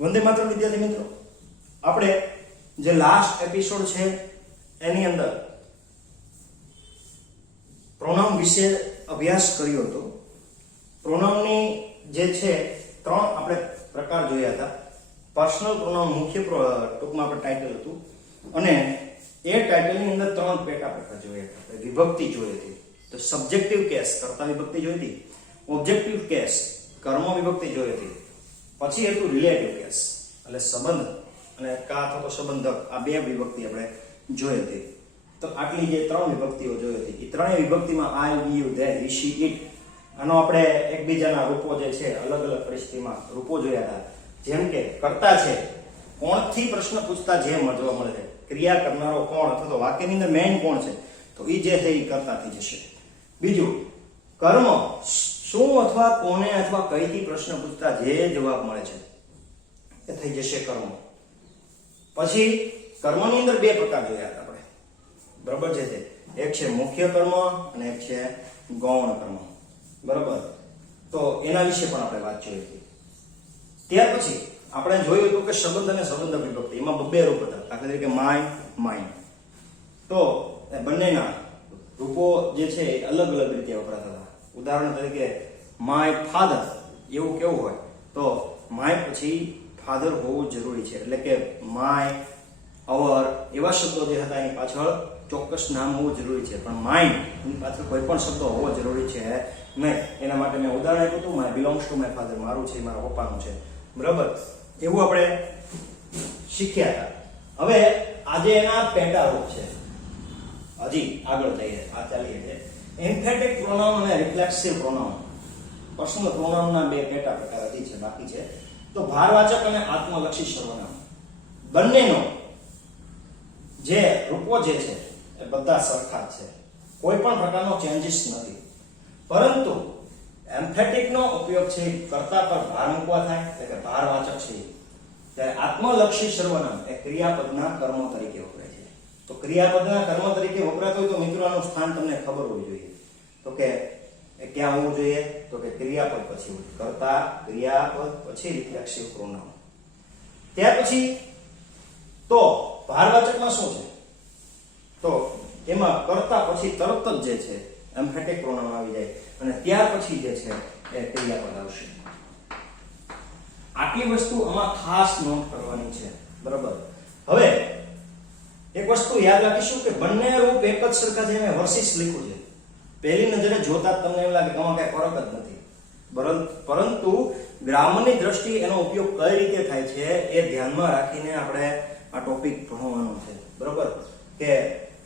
વંદે માતરમ વિદ્યાર્થી મિત્રો, આપણે જે લાસ્ટ એપિસોડ છે એની અંદર પ્રોનાઉન વિશે અભ્યાસ કર્યો હતો. પ્રોનાઉનની જે છે ત્રણ આપણે પ્રકાર જોયા હતા. પર્સનલ પ્રોનાઉન મુખ્ય ટૂંકમાં આપણે ટાઇટલ હતું, અને એ ટાઇટલની અંદર ત્રણ પેટા પ્રકાર જોયા હતા. વિભક્તિ જોઈ હતી, તો સબ્જેક્ટિવ કેસ કર્તા વિભક્તિ જોઈ હતી, ઓબ્જેક્ટિવ કેસ કર્મ વિભક્તિ જોઈ હતી, પછી હતું રિલેટિવ કેસ એટલે સંબંધ અને કા અથવા તો સંબંધક, આ બે વિભક્તિ આપણે જોઈ હતી. તો આટલી જે ત્રણ વિભક્તિઓ જોઈ હતી, એ ત્રણેય વિભક્તિમાં I, you, they, he, she, it, આનો આપણે એકબીજાના રૂપો જે છે અલગ અલગ પરિસ્થિતિમાં રૂપો જોયા હતા. જેમ કે કર્તા છે, કોણથી પ્રશ્ન પૂછતા જે જોવા મળે છે, ક્રિયા કરનારો કોણ અથવા તો વાક્યની અંદર મેઇન કોણ છે, તો એ જે છે એ કર્તાથી જશે. બીજું કર્મ, શું અથવા કોને અથવા કઈથી પ્રશ્ન પૂછતા જે જવાબ મળે છે એ થઈ જશે કર્મ. પછી કર્મની અંદર બે પ્રકાર જોયા હતા આપણે, બરાબર છે. એક છે મુખ્ય કર્મ અને એક છે ગૌણ કર્મ, બરાબર. તો એના વિશે પણ આપણે વાત જોઈ હતી. ત્યાર પછી આપણે જોયું હતું કે સંબંધ અને સંબંધક વિભક્તિ, એમાં બે રૂપ હતા. દાખલા તરીકે માય, માઇન. તો બંનેના રૂપો જે છે એ અલગ અલગ રીતે વપરાતા હતા. ઉદાહરણ તરીકે માય ફાધર, એવું કેવું હોય તો માય પછી ફાધર હોવું જરૂરી છે, એટલે કે માય, અવર એવા શબ્દો જે હતા એની પાછળ ચોક્કસ નામ હોવું જરૂરી છે, પણ માઇન એની પાછળ કોઈ પણ શબ્દો હોવો જરૂરી છે નહીં. એના માટે મેં ઉદાહરણ આપ્યું હતું, my belongs to my father, મારું છે, મારા પપ્પાનું છે, બરાબર. એવું આપણે શીખ્યા હતા. હવે આજે એના પેટા રૂપ છે, હજી આગળ જઈએ, આ ચાલીએ છે એમ્ફેટિક પ્રોનાઉન અને રિફ્લેક્સિવ પ્રોનાઉન. પર્સનલ પ્રોનાઉનના બે પેટા પ્રકાર હજી છે, બાકી છે. તો ભારવાચક અને આત્મલક્ષી સર્વનામ, બંનેનો જે રૂપો જે છે એ બધા સરખા છે, કોઈ પણ પ્રકારનો ચેન્જીસ નથી. પરંતુ એમ્ફેટિકનો ઉપયોગ છે કર્તા પર ભાર મૂકવા થાય, એટલે કે ભારવાચક છે. ત્યારે આત્મલક્ષી સર્વનામ એ ક્રિયાપદના કર્મ તરીકે વપરાય છે. તો ક્રિયાપદના કર્મ તરીકે વપરાતો હોય તો મિત્રો આનું સ્થાન તમને ખબર હોવી જોઈએ. તો કે એ ક્યાં હોવું જોઈએ? તો કે ક્રિયાપદ પછી કર્તા, ક્રિયાપદ પછી રિફ્લેક્સિવ પ્રોનાઉન. ત્યાર પછી તો ભારવાચકમાં શું છે? તો એમાં કર્તા પછી તરત જ જે છે એમ્ફેટિક પ્રોનાઉન આવી જાય, અને ત્યાર પછી જે છે એ ક્રિયાપદ આવશે. આટલી વસ્તુ આમાં ખાસ નોંધ કરવાની છે, બરાબર. હવે એક વસ્તુ યાદ રાખીશું કે બંને રૂપ એક જ સરખા છે. મેં વર્સિસ લખ્યું છે, પહેલી નજરે જોતા તમને એવું લાગે કે આમાં કઈ ફરક જ નથી, પરંતુ ગ્રામરની દ્રષ્ટિએ એનો ઉપયોગ કઈ રીતે થાય છે એ ધ્યાનમાં રાખીને આપણે આ ટોપિક ભણવાનો છે, બરાબર. કે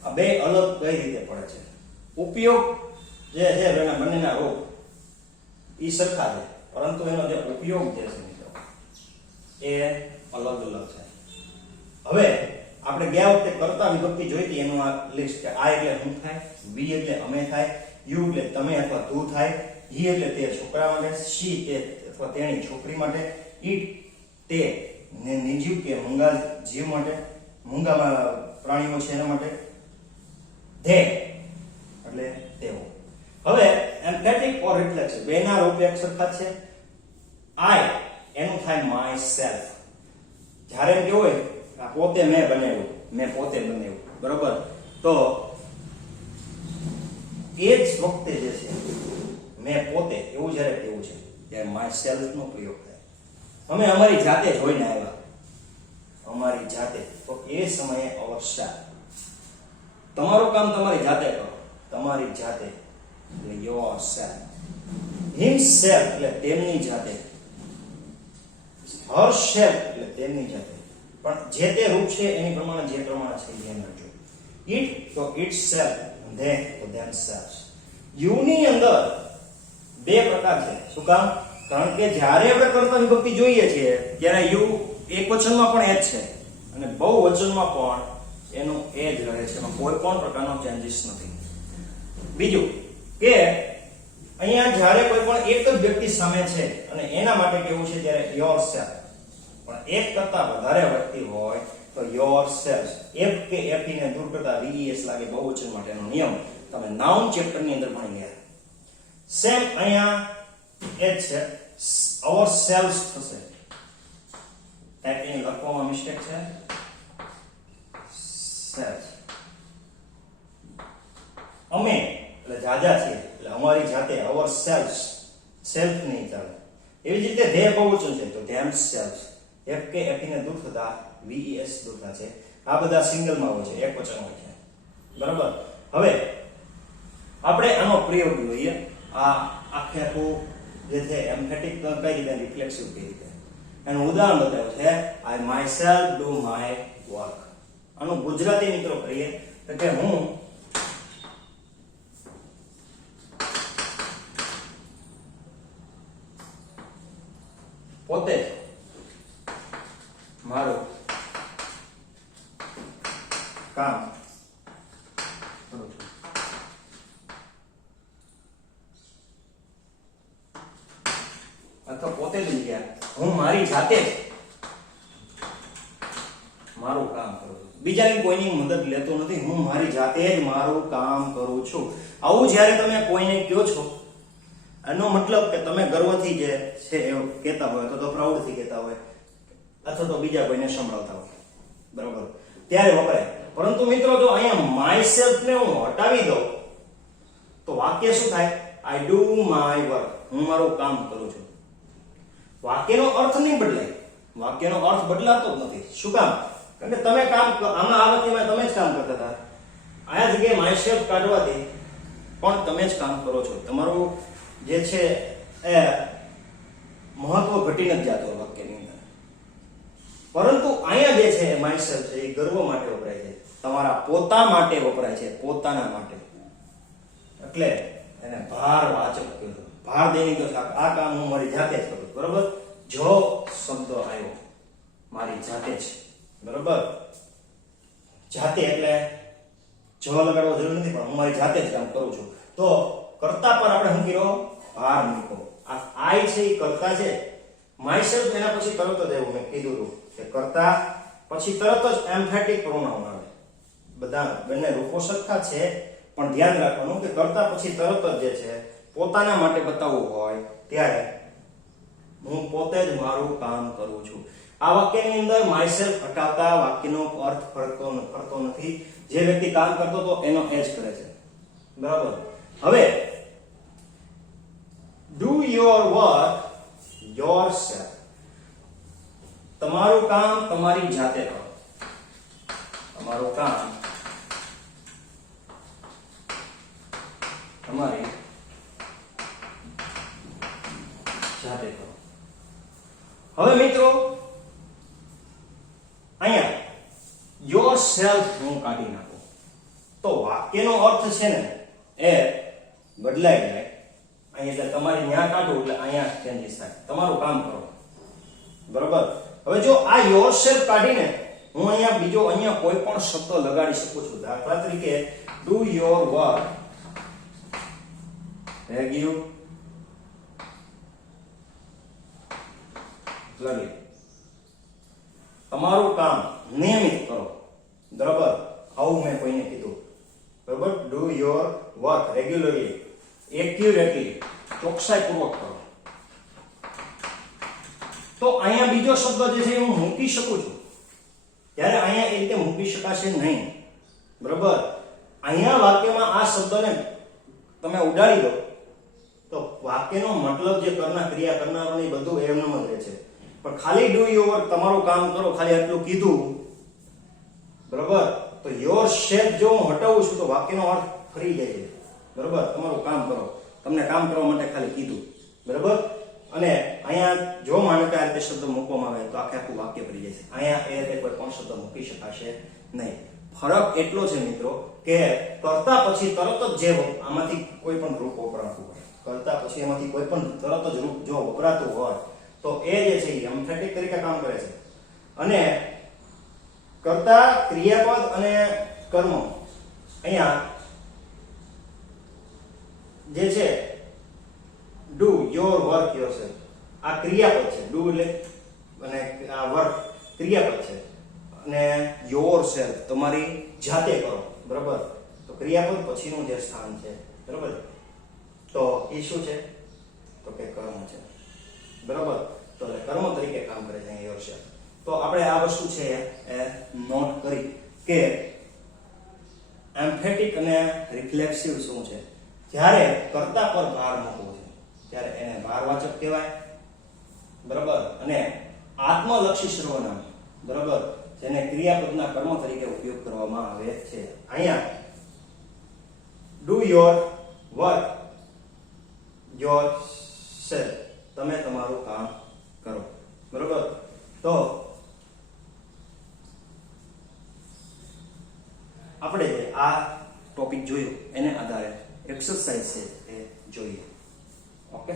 આ બે અલગ કઈ રીતે પડે છે. ઉપયોગ જે છે એના બંનેના રૂપ એ સરખા છે, પરંતુ એનો જે ઉપયોગ જે છે મિત્રો એ અલગ અલગ છે. હવે આપણે ગયા વખતે કર્તા વિભક્તિ જોઈ હતી, એનું આ લિસ્ટ કે આ એટલે હું થાય, વી એટલે અમે થાય, યુ એટલે તમે અથવા તું થાય, હી એટલે તે છોકરા માટે, શી તે અથવા તેણી છોકરી માટે, ઈટ તે ને નિજીવ કે મૂંગા જીવ માટે, મૂંગામાં પ્રાણીઓ છે એના માટે, ધે એટલે તેઓ. હવે એમ્ફેટિક ઓર રિફ્લેક્સિવ બેના રૂપ એક સરખા છે. આઈ એનું થાય માય સેલ્ફ. જ્યારે એમ કેવું હોય આ પોતે મેં બનાવ્યું, મેં પોતે બનાવ્યું, બરોબર. તો એ જ વખતે જે છે મેં પોતે એવું જ્યારે કેવું છે ત્યારે માય સેલ્ફ નો પ્રયોગ થાય. અમે અમારી જાતે જોઈને આવ્યા, અમારી જાતે. તો એ સમયે અવસ્થા, તમારું કામ તમારી જાતે કરો, તમારી જાતે એટલે યોર સેલ્ફ. હિમસેલ્ફ એટલે તેમની જાતે, હર સેલ્ફ એટલે તેમની જાતે. પણ જે તે રૂપ છે એની પ્રમાણે જે પ્રમાણે છે ધ્યાન રાખજો. ઇટ તો ઇટ સેલ્ફ, ધે તો ધેમસેલ્વ્સ. યુ ની અંદર બે પ્રકાર છે. શું કામ? કારણ કે જ્યારે આપણે કર્તા વિભક્તિ જોઈએ છીએ ત્યારે યુ એક વચનમાં પણ એ જ છે અને બહુવચનમાં પણ એનું એ જ રહે છે, એમાં કોઈ પણ પ્રકારનો ચેન્જીસ નથી. બીજું કે અહીંયા જ્યારે કોઈ પણ એક જ વ્યક્તિ સામે છે અને એના માટે કેવું છે ત્યારે યોર સેલ્ફ, પણ એક કરતા વધારે વ્યક્તિ હોય તો યોર સેલ્ફ. એફ કે એફ ને દૂર કરતા વીએસ લાગે બહુવચન માટેનો નિયમ તમે નાઉન ચેપ્ટર ની અંદર ભણી ગયા. સેમ અહીંયા એ જ છે, અવર સેલ્વ્સ થશે. ટાઈપિંગ લખવામાં મિસ્ટેક છે. સેલ્ફ. અમે એટલે જાજા છે એટલે અમારી જાતે અવર સેલ્ફ. સેલ્ફ નહીં ચાલે. એવી જ રીતે ધે બહુવચન છે તો ધેમ સેલ્ફ. એફ કે એફ ને દૂર થતા વીએસ દૂર થાય છે. આ બધા સિંગલમાં હોય છે, એક વચન હોય છે. બરાબર. હવે આપણે આનો પ્રયોગ જોઈએ. આ આખે આખું જે છે એમ્ફેટિક કઈ રીતે, રિફ્લેક્સિવ કઈ રીતે. એનું ઉદાહરણ બતાવ્યું છે આઈ માયસેલ્ફ ડુ માય વર્ક. આનું ગુજરાતી મિત્રો કરીએ તો કે હું પોતે મારું કામ કરું છું. અથવા પોતે જ ગયા હું મારી જાતે જ મારું કામ કરું છું. બીજાની કોઈની મદદ લેતો નથી. હું મારી જાતે જ મારું કામ કરું છું. આવું જ્યારે તમે કોઈને કહો છો એનો મતલબ કે તમે ગર્વથી જે છે એવું કહેતા હોય તો પ્રાઉડથી કહેતા હોય અથવા તો બીજા કોઈને સંભળાવતા હોય. બરાબર. ત્યારે વપરાય. પરંતુ મિત્રો જો અહીંયા માયસેલ્ફ ને હું હટાવી દઉં તો વાક્ય શું થાય? I do my work. હું મારું કામ કરું છું. વાક્યનો અર્થ નહીં બદલાય. વાક્યનો અર્થ બદલાતો જ નથી. શું કામ? કારણ કે તમે કામ આમાં આ વાક્યમાં તમે જ કામ કરતા હતા. આ જગ્યાએ માયસેલ્ફ કાઢવાથી પણ તમે જ કામ કરો છો. તમારું જે છે એ મહત્વ ઘટીને જ જાતો વાક્યની અંદર. પરંતુ અહીંયા જે છે માયસેલ્ફ છે એ ગર્વ માટે વપરાય છે. તમારા પોતા માટે વપરાય છે, પોતાના માટે. એટલે એને ભારવાચક કહેવાય. ભાર દઈને કહે આ કામ હું મારી જાતે જ કરું. બરોબર. જો શબ્દ આવ્યો મારી જાતે જ. બરોબર. જાતે એટલે જો લગાડવો જરૂર નથી પણ હું મારી જાતે જ કામ કરું છું. તો કર્તા પર આપણે શું કર્યો? ભાર મૂકો. આ આઈ છે એ કર્તા છે. માયસેલ્ફ એના પછી તરત જ એવું મેં કીધું હતું કે કર્તા પછી તરત જ એમ્ફેટિક પ્રોનાઉન આવે. બધા બંને રૂપો સરખા છે પણ ધ્યાન રાખવાનું કે કર્તા પછી તરત જ જે છે પોતાના માટે બતાવવું હોય ત્યારે હું પોતે જ મારું કામ કરું છું. આ વાક્યની અંદર માયસેલ્ફ હટાવતા વાક્યનો અર્થ ફરતો નથી. જે વ્યક્તિ કામ કરતો તો એનો એ જ કરે છે. બરાબર. હવે do your work yourself. તમારું કામ તમારી જાતે કરો. તમારું કામ તમારી જાતે કરો. હવે મિત્રો અહીંયા yourself હું કાઢી નાખું તો વાક્યનો અર્થ છે ને એ બદલાઈ જાય. અહીંયા એટલે તમારી ન્યા કાઢો એટલે અહીંયા ચેન્જીસ થાય. તમારું કામ કરો. બરોબર. હવે જો આ yourself કાઢીને હું અહીંયા કોઈ પણ શબ્દ લગાડી શકું છું. દાખલા તરીકે do your work regularly. તમારું કામ નિયમિત કરો. બરાબર. આવું મેં કોઈને કીધું. બરાબર. do your work regularly, accurately, ચોકસાઈપૂર્વક કરો. તો અહીંયા બીજો શબ્દ જે છે હું મૂકી શકું છું. ત્યારે અહીંયા એ રીતે મૂકી શકાશે નહીં. બરાબર. અહીંયા વાક્યમાં આ શબ્દને તમે ઉડાડી દો તો વાક્યનો મતલબ જે ક્રિયા કરનારોની બધું એમનેમ જ રહે છે. પણ ખાલી ડુ યોર વર્ક તમારું કામ કરો ખાલી આટલું કીધું. બરાબર. તો યોર સેલ્ફ જો હું હટાવું છું તો વાક્યનો અર્થ ફરી જાય છે. બરાબર. તમારું કામ કરો. તમને કામ કરવા માટે ખાલી કીધું. બરાબર. અને અહીંયા જો માનો કે આ રીતે શબ્દ મૂકવામાં આવે તો આખું વાક્ય ફરી જાય છે. અહીંયા એ રીતે કોઈ પણ શબ્દ મૂકી શકાશે નહીં. ફરક એટલો છે મિત્રો કે કર્તા પછી તરત જ જે આમાંથી કોઈ પણ રૂપ વપરાતું હોય, કર્તા પછી એમાંથી કોઈ પણ તરત જ રૂપ જો વપરાતું હોય તો એ જે છે એમ્ફેટિક તરીકે કામ કરે છે. અને કર્તા, ક્રિયાપદ અને કર્મ અહીંયા જે છે do your work yourself આ ક્રિયાપદ છે. do એટલે અને આ વર્ક ક્રિયાપદ છે અને yourself તમારી જાતે કરો. બરાબર. તો ક્રિયાપદ પછીનું જે સ્થાન છે. બરાબર. તો એ શું છે? તો કે કર્મ છે. બરાબર. તો કર્મ તરીકે કામ કરે છે yourself. તો આપણે આ વસ્તુ છે એ નોટ કરી કે એમ્ફેટિક અને રિફ્લેક્સિવ શું છે. જ્યારે કર્તા પર ભાર મૂકવો છે ત્યારે એને ભારવાચક કહેવાય, બરાબર. અને આત્મલક્ષી સર્વનામ, બરાબર, જેને ક્રિયાપદના કર્મ તરીકે ઉપયોગ કરવામાં આવે છે. અહીંયા ડુ યોર વર્ક યોરસેલ્ફ, તમે તમારું કામ કરો, બરાબર. તો આપણે જે આ ટોપિક જોયું એને આધારે એક્સરસાઇઝ છે એ જોઈએ. ઓકે,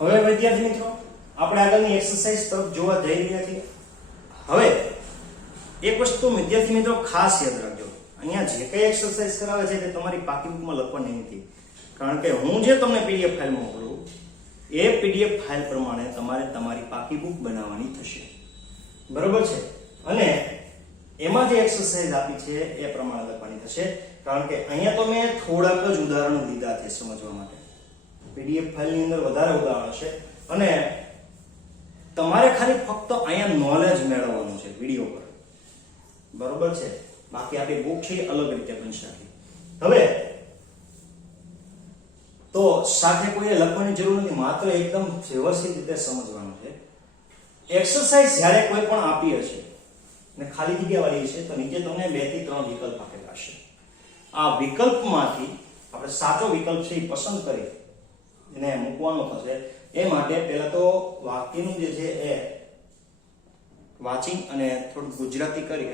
હવે વિદ્યાર્થી મિત્રો આપણે આગળની એક્સરસાઇઝ તરફ જોવા જઈ રહ્યા છીએ. હવે એક વસ્તુ વિદ્યાર્થી મિત્રો ખાસ યાદ રાખજો, અહીંયા જે કઈ એક્સરસાઇઝ કરાવે છે તે તમારી પાકી બુકમાં લખવાની નથી, કારણ કે હું જે તમને પીડીએફ ફાઇલ મોકલું એ પીડીએફ ફાઇલ પ્રમાણે તમારે તમારી પાકી બુક બનાવવાની થશે, બરોબર છે. અને એમાં જે એક્સરસાઇઝ આપી છે એ પ્રમાણે લખવાની થશે, કારણ કે અહીંયા તો મેં થોડાક જ ઉદાહરણો લીધા છે સમજવા માટે. પીડીએફ ફાઇલની અંદર વધારે ઉદાહરણ છે અને તમારે ખાલી ફક્ત અહીંયા નોલેજ મેળવવાનું છે વિડિયો પર, બરોબર છે. બાકી આપણી બુક છે અલગ રીતે બનશે. હવે તો સાથે કોઈએ લખવાની જરૂર નથી, માત્ર એકદમ વ્યવસ્થિત રીતે સમજવાનું છે. એક્સરસાઇઝ જ્યારે કોઈ પણ આપી હશે ને ખાલી જગ્યા વાળી છે તો નીચે તમને 2 થી 3 વિકલ્પ આપેલા હશે. આ વિકલ્પમાંથી આપણે સાચો વિકલ્પ છે એ પસંદ કરી એને મૂકવાનો થશે. એ માટે પહેલા તો વાક્યનું જે છે એ વાંચી અને થોડું ગુજરાતી કરી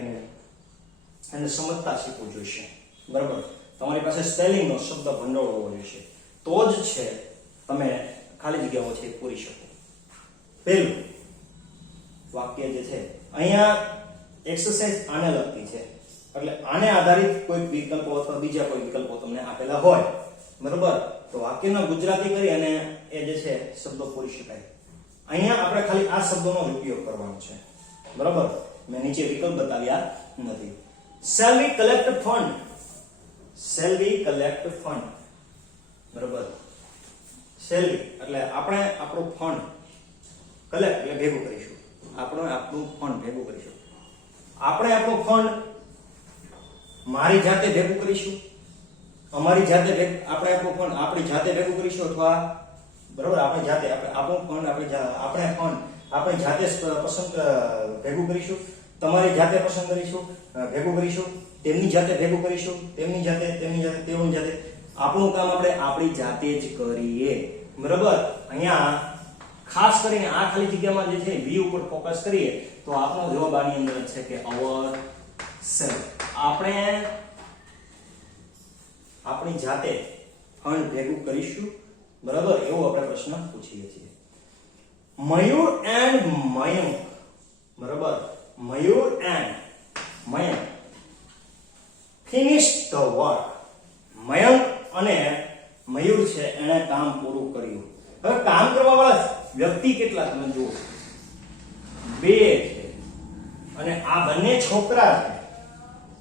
અને સમજતા શીખવું જોઈશે, બરાબર. તમારી પાસે સ્પેલિંગનો શબ્દ ભંડોળ હોવો જોઈએ, તો જ છે તમે ખાલી જગ્યાઓ છે પૂરી શકો. પહેલું વાક્ય જે છે અહીંયા એક્સરસાઇઝ આને લગતી છે, એટલે આને આધારિત કોઈ વિકલ્પો અથવા બીજા કોઈ વિકલ્પો તમને આપેલા હોય, બરાબર, તો વાક્યનો ગુજરાતી કરી અને એ જે છે શબ્દો પૂરી શકાય. અહીંયા આપણે ખાલી આ શબ્દોનો ઉપયોગ કરવાનો છે, બરાબર. મેં નીચે વિકલ્પ બતાવ્યા નથી. Shall we collect fund? Shall we collect fund? બરાબર. Shall we એટલે આપણે આપણું ફંડ કલેક્ટ એટલે ભેગું કરીશું. આપણું ફંડ ભેગું કરીશું. આપણે આપણું ફંડ મારી જાતે ભેગું કરીશું, અમારી જાતે આપણે આપણું ફંડ આપણી જાતે ભેગું કરીશું, અથવા બરાબર આપણે જાતે આપણું ફંડ આપણે જાતે પસંદ ભેગું કરીશું, તમારી જાતે પસંદ કરીશું ભેગું કરીશું, તેમની જાતે ભેગું કરીશું, તેમની જાતે તેઓની જાતે. આપણું કામ આપણે આપણી જાતે જ કરીએ, બરાબર. અહીંયા ખાસ કરીને આ ખાલી જગ્યામાં જે છે વી ઉપર ફોકસ કરીએ તો આપણો જવાબ આની અંદર છે કે અવર સેલ્ફ. આપણે આપણી જાતે ફંડ ભેગું કરીશું, બરાબર, એવો આપણે પ્રશ્ન પૂછીએ છીએ. મયુર એન્ડ મયંક, બરાબર, Mayur and Mayank finish the work. Mayank અને મયુર છે એને કામ પૂરું કર્યું. હવે કામ કરવા વાળા વ્યક્તિ કેટલા તમે જુઓ, 2 છે અને આ બંને છોકરા છે,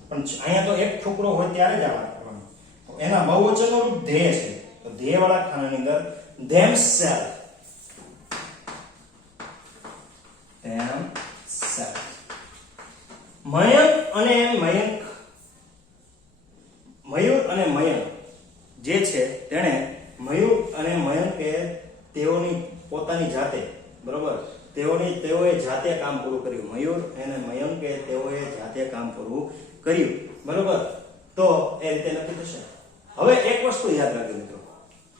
પણ અહીંયા તો એક છોકરો હોય ત્યારે જ આ વાત કરવાની. એના બહુવચનનું રૂપ ધે છે, તો ધે વાળા ખાનાની અંદર themselves. મયંક અને મયંક જે છે તેણે મયુર અને મયંકે તેઓની પોતાની જાતે, બરોબર, તેઓએ જાતે કામ પૂરું કર્યું. મયુર અને મયંકે તેઓએ જાતે કામ પૂરું કર્યું, બરોબર. તો એ રીતે લખી થશે. હવે એક વસ્તુ યાદ રાખજો મિત્રો,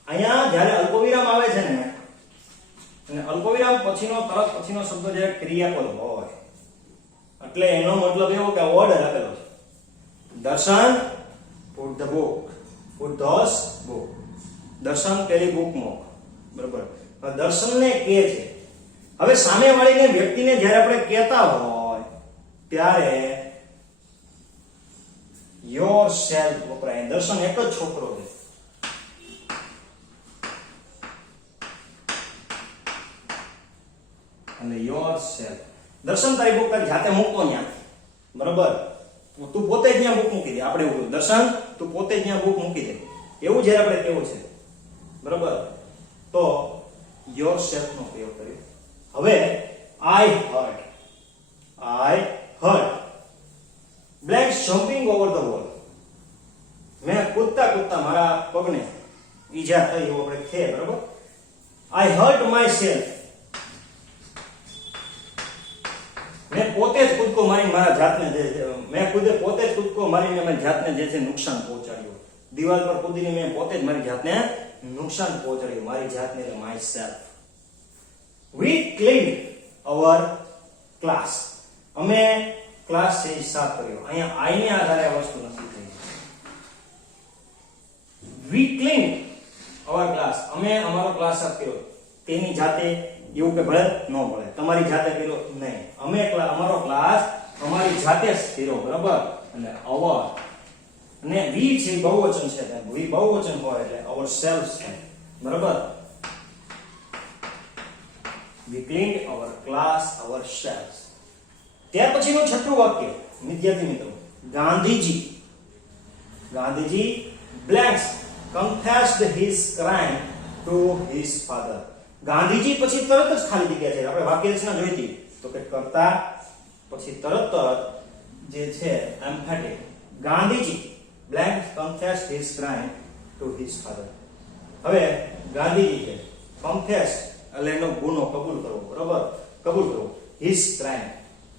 અહીંયા જ્યારે અલ્પવિરામ આવે છે ને, અને અલ્પવિરામ પછીનો તરત પછીનો શબ્દ જે ક્રિયાપદ હોય એટલે એનો મતલબ એવો કે ઓર્ડર આપેલો છે. દર્શન put the book, put those book. દર્શન પેલી બુક મૂક, બરોબર. દર્શનને કે છે. હવે સામેવાળીને વ્યક્તિને જ્યારે આપણે કહેતા હોય ત્યારે yourself વપરાય. દર્શન એક જ છોકરો છે, અને yourself. દર્શન તારી બુક તારી જાતે મૂકો ન્યા, બરોબર. તું પોતે જ ત્યાં બુક મૂકી દે. આપણે એવું કહ્યું, દર્શન તું પોતે જ ત્યાં બુક મૂકી દે, એવું જ્યારે આપણે કેવું છે, બરાબર. તો યોરસેલ્ફ નો પ્રયોગ કર્યો. હવે I hurt blank jumping over the wall. મેં કૂદતા મારા પગને ઈજા થઈ એવું આપણે કહે, બરાબર. આઈ હર્ટ માય સેલ્ફ. મેં પોતે જ કૂદકો મારીને મારા જાતને પોતે જ કૂદકો મારીને મારી જાતને જે છે નુકસાન પહોંચાડ્યું. દિવાલ પર કૂદીને મેં પોતે જ મારી જાતને નુકસાન પહોંચાડ્યું, મારી જાતને, એટલે myself. We clean our class. અમે ક્લાસ છે એ સાફ કર્યો. અહીંયા આઈ ને આધારે આ વસ્તુ નથી થઈ. વી ક્લીન અવર ક્લાસ. અમે અમારો ક્લાસ સાફ કર્યો. તેની જાતે એવું કે ભલે ન ભલે, તમારી જાતે કર્યો નહીં. અમે અમારો ક્લાસ અમારી જાતે જ કર્યો, બરાબર. એટલે અવર અને વી છે બહુવચન છે, વી બહુવચન હોય એટલે અવર સેલ્ફ છે, બરાબર. We clean our class our self. ત્યાર પછીનું છઠ્ઠું વાક્ય, વિદ્યાર્થી મિત્રો, Gandhiji blanks confessed his crime to his father. Gandhiji પછી તરત જ ખાલી જગ્યા છે. આપણે વાક્ય રચના જોઈ હતી તો કે કરતા પછી તરત જ જે છે emphatic. Gandhiji blanks confessed his crime to his father. હવે ગાંધીજી છે confess એટલે એનો ગુનો કબૂલ કરવો, બરાબર. કબૂલ કરવો. his crime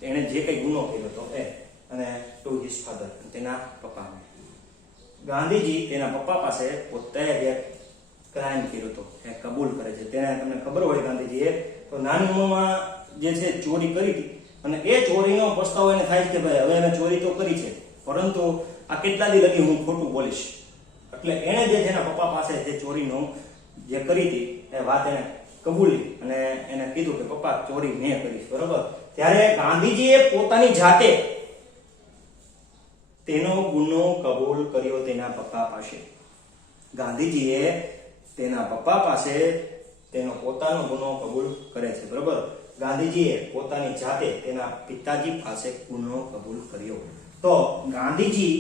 એને જે કઈ ગુનો કર્યો હતો એ, અને ટુ હિઝ ફાધર તેના પપ્પાને. ગાંધીજી તેના પપ્પા પાસે પોતે એક ક્રાઇમ કર્યો હતો એ કબૂલ કરે છે. તેને તમને ખબર હોય ગાંધીજીએ તો નાની ઉંમરમાં જે છે ચોરી કરી હતી, અને એ ચોરીનો પસ્તાવો એને થાય છે કે ભાઈ હવે મેં ચોરી તો કરી છે, પરંતુ આ કેટલા દી લગી હું ખોટું બોલીશ. એટલે એને જે તેના પપ્પા પાસે જે ચોરીનું જે કરી હતી એ વાત એને કબૂલી અને એને કીધું કે પપ્પા ચોરી મેં કરી, બરાબર. ત્યારે ગાંધીજીએ પોતાની જાતે તેનો ગુનો કબૂલ કર્યો તેના પપ્પા પાસે. ગાંધીજીએ તેના પપ્પા પાસે તેનો પોતાનો ગુનો કબૂલ કરે છે, બરાબર. ગાંધીજીએ પોતાની જાતે તેના પિતાજી પાસે ગુનો કબૂલ કર્યો. તો ગાંધીજી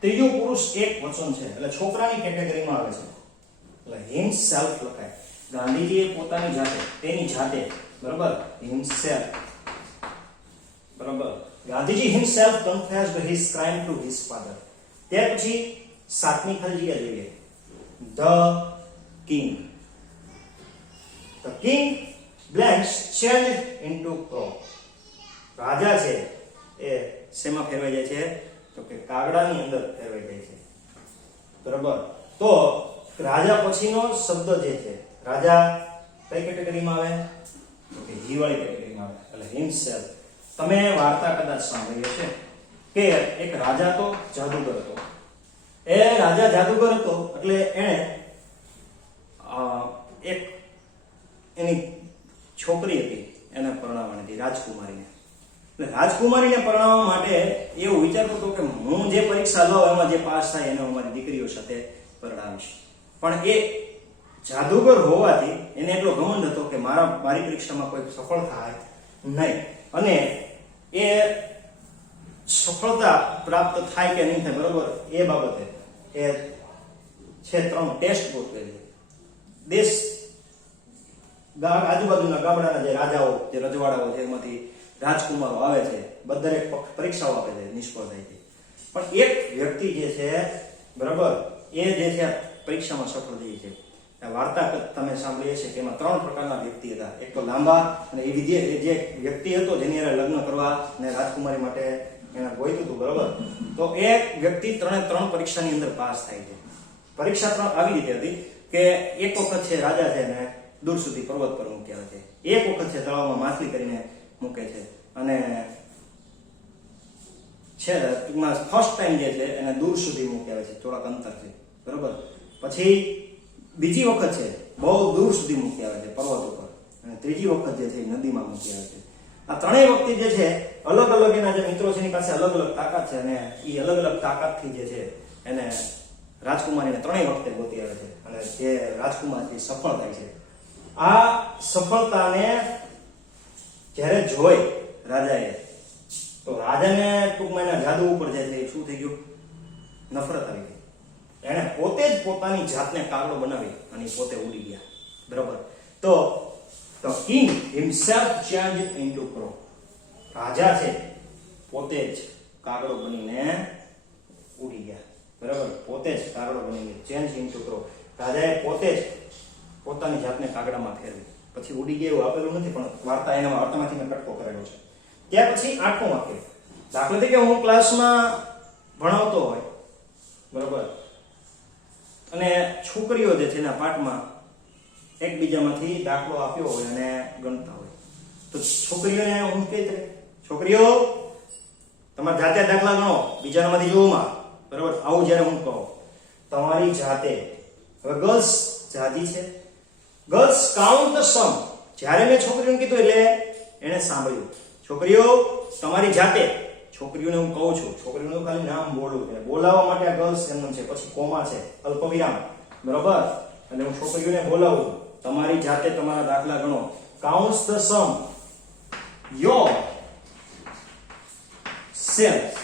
ત્રીજો પુરુષ એક વચન છે, એટલે છોકરાની કેટેગરીમાં આવે છે, એટલે હિમસેલ્ફ લખાય. ગાંધીજીએ પોતાની જાતે, તેની જાતે, બરાબર. હિમસેલ્ફ, બરાબર. Gandhiji himself confessed his crime to his father. ત્યાર પછી સાતમી ખાલી જગ્યા જોઈએ, the king. The king blanks changed into crow. રાજા છે એ શેમાં ફેરવાઈ જાય છે તો કે કાગડાની અંદર ફેરવાઈ જાય છે, બરાબર. તો રાજા પછીનો શબ્દ જે છે, રાજા કઈ કેટેગરીમાં આવે તો કે હી વાળી કેટેગરીમાં આવે, એટલે હિમસેલ્ફ. તમે વાર્તા કદાચ સાંભળી હશે કે એક રાજા તો જાદુગર હતો. એ રાજા જાદુગર હતો એટલે એને એક એની છોકરી હતી એને પરણાવવાની હતી, રાજકુમારીને. એટલે રાજકુમારીને પરણાવવા માટે એવું વિચારતો હતો કે હું જે પરીક્ષા લઉં એમાં જે પાસ થાય એને હું મારી દીકરીઓ સાથે પરણાવીશ. પણ એ જાદુગર હોવાથી એને એટલો ઘમંડ હતો કે મારી પરીક્ષામાં કોઈ સફળ થાય નહીં, અને એ સફળતા પ્રાપ્ત થાય કે નહીં થાય, બરોબર, એ બાબતે એ છે 3 ટેસ્ટ ગોઠવે છે. દેશ આજુબાજુના ગામડાના જે રાજાઓ, જે રજવાડાઓ છે એમાંથી રાજકુમારો આવે છે, દરેક પરીક્ષાઓ આપે છે, નિષ્ફળ થાય છે. પણ એક વ્યક્તિ જે છે, બરાબર, એ જે છે પરીક્ષામાં સફળ થઈ છે. વાર્તા તમે સાંભળી હશે કે એમાં 3 પ્રકારના વ્યક્તિ હતા. એક તો લાંબા, અને એ જે વ્યક્તિ હતો જેની હારે લગ્ન કરવા અને રાજકુમારી માટે એને ગોઈતું હતું, બરાબર. તો એ વ્યક્તિ 3 પરીક્ષાની અંદર પાસ થાય છે. પરીક્ષા 3 આવી રીતે હતી કે એક વખત છે રાજા છે ને દૂર સુધી પર્વત પર મૂકી આવે છે, એક વખત છે તળાવમાં માછલી કરીને મૂકે છે, અને છે ટૂંકમાં ફર્સ્ટ ટાઈમ જે છે એને દૂર સુધી મૂકી આવે છે, થોડાક અંતરથી, બરાબર. પછી બીજી વખત છે બહુ દૂર સુધી મૂકી આવે છે પર્વત ઉપર, અને ત્રીજી વખત જે છે નદીમાં મૂકી આવે છે. આ ત્રણેય વખતે જે છે અલગ અલગ એના જે મિત્રો છે એની પાસે અલગ અલગ તાકાત છે, અને એ અલગ અલગ તાકાતથી જે છે એને રાજકુમારીને ત્રણેય વખતે ગોતી આવે છે, અને જે રાજકુમારી સફળ થાય છે. આ સફળતાને જ્યારે જોઈ રાજાએ, તો રાજાને ટૂંકમાં એના જાદુ ઉપર જે છે એ શું થઈ ગયું? નફરત આવી ગઈ. એણે પોતે જ પોતાની જાતને કાગડો બનાવી અને પોતે ઉડી ગયા. બરાબર. તો the king himself changed into crow. રાજા છે પોતે જ કાગડો બનીને ઉડી ગયા. બરાબર. પોતે જ કાગડો બનીને ચેન્જ ઇન્ટુ ક્રો. રાજાએ પોતે જ પોતાની જાતને કાગડામાં ફેરવી પછી ઉડી ગયા એવું આપેલું નથી, પણ વાર્તા એના વાર્તામાંથી મેં કટકો કરેલો છે. ત્યાર પછી 8મું વાક્ય. દાખલા તરીકે હું ક્લાસમાં ભણાવતો હોય, બરાબર, અને છોકરીઓ જે છે એના પાઠમાં એકબીજામાંથી દાખલો આપ્યો હોય અને ગણતા હોય, તો છોકરીઓને હું કહી દઉં, છોકરીઓ તમારે જાતે દાખલા ગણો બીજાનામાંથી જોવામાં. બરાબર. આવું જ્યારે હું કહું તમારી જાતે, હવે ગર્લ્સ જાતિ છે, ગર્લ્સ કાઉન્ટ ધ સમ. જ્યારે મેં છોકરીઓને કીધું એટલે એને સાંભળ્યું. છોકરીઓ તમારી જાતે, છોકરીઓને હું કહું છું, છોકરીઓનું ખાલી નામ બોલું છે, બોલાવવા માટે આ ગર્લ્સ એમનું છે, પછી કોમા છે, અલ્પવિરામ. બરાબર. એટલે હું છોકરીઓને બોલાવું, તમારી જાતે તમારા દાખલા ગણો. Counts the sum yourself.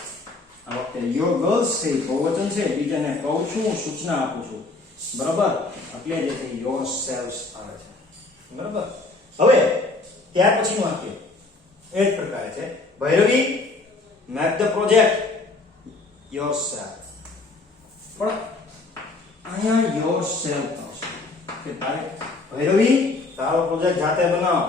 આ વખતે યોર ગર્લ્સ છે બહુવચન છે, બીજાને કહું છું, સૂચના આપું છું. બરાબર. એટલે જે છે યોર સેલ્ફ આવે છે. બરાબર. હવે ત્યાર પછીનું વાક્ય એ જ પ્રકારે છે. Bhairavi make the project yourself. પણ અહીંયા યોરસેલ્ફ આવશે કે તારે ભૈરવી તારો પ્રોજેક્ટ જાતે બનાવ,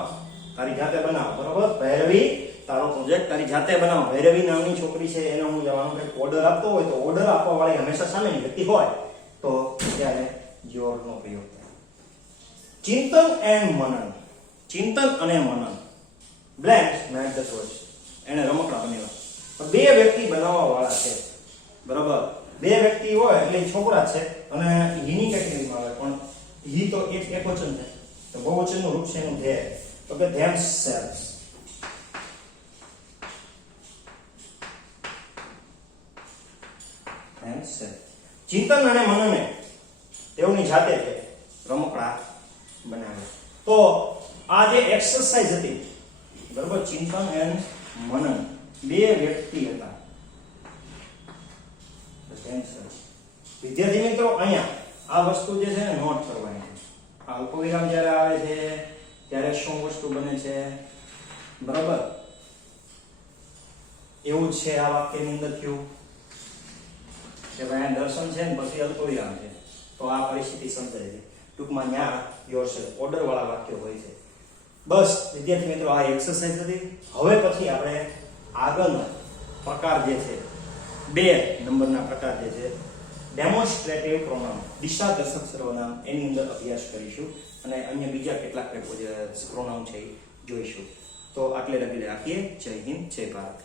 તારી જાતે બનાવ. બરાબર. ભૈરવી તારો પ્રોજેક્ટ તારી જાતે બનાવ. ભૈરવી નામની છોકરી છે એને હું જવાનું કે ઓર્ડર આપતો હોય તો ઓર્ડર આપવા વાળી હંમેશા સામેની વ્યક્તિ હોય તો ત્યારે યોર નો પ્રયોગ થાય. ચિંતન એન્ડ મનન. ચિંતન અને Manan. Blank make the toys. એને રમકડા બનાવ્યા. બે વ્યક્તિ બનાવવા વાળા છે. બરાબર. બે વ્યક્તિ હોય એટલે છોકરા છે અને હીની કેટેગરીમાં આવે, પણ હી તો એક વચન છે, તો બહુવચનનું રૂપ છે એનું ધે, તો કે themselves. ચિંતન અને મનને તેઓની જાતે છે રમકડા બનાવે. તો આ જે એક્સરસાઇઝ હતી, બરાબર, ચિંતન એન્ડ મનન, બે વ્યક્તિ હતા. વિદ્યાર્થી મિત્રો અહીંયા આ વસ્તુ જે છે ને નોટ કરવાની છે. આ અલ્પવિરામ જ્યારે આવે છે ત્યારે શું વસ્તુ બને છે? બરાબર. એવું જ છે આ વાક્યની અંદર થયું કે ભાઈ દર્શન છે ને પછી અલ્પવિરામ છે, તો આ પરિસ્થિતિ સમજાય છે. ટૂંકમાં ત્યાં યોરસેલ્ફ ઓર્ડર વાળા વાક્યો હોય છે. બસ વિદ્યાર્થી મિત્રો આ એક્સરસાઇઝ હતી. હવે પછી આપણે આગળનો પ્રકાર જે છે, 2 નંબરના પ્રકાર જે છે ડેમોન્સ્ટ્રેટિવ પ્રોનાઉન, દિશાદર્શક સર્વનામ, એની અંદર અભ્યાસ કરીશું અને અન્ય બીજા કેટલાક પ્રોનાઉન છે એ જોઈશું. તો આટલે લગી રાખીએ. જય હિન્દ, જય ભારત.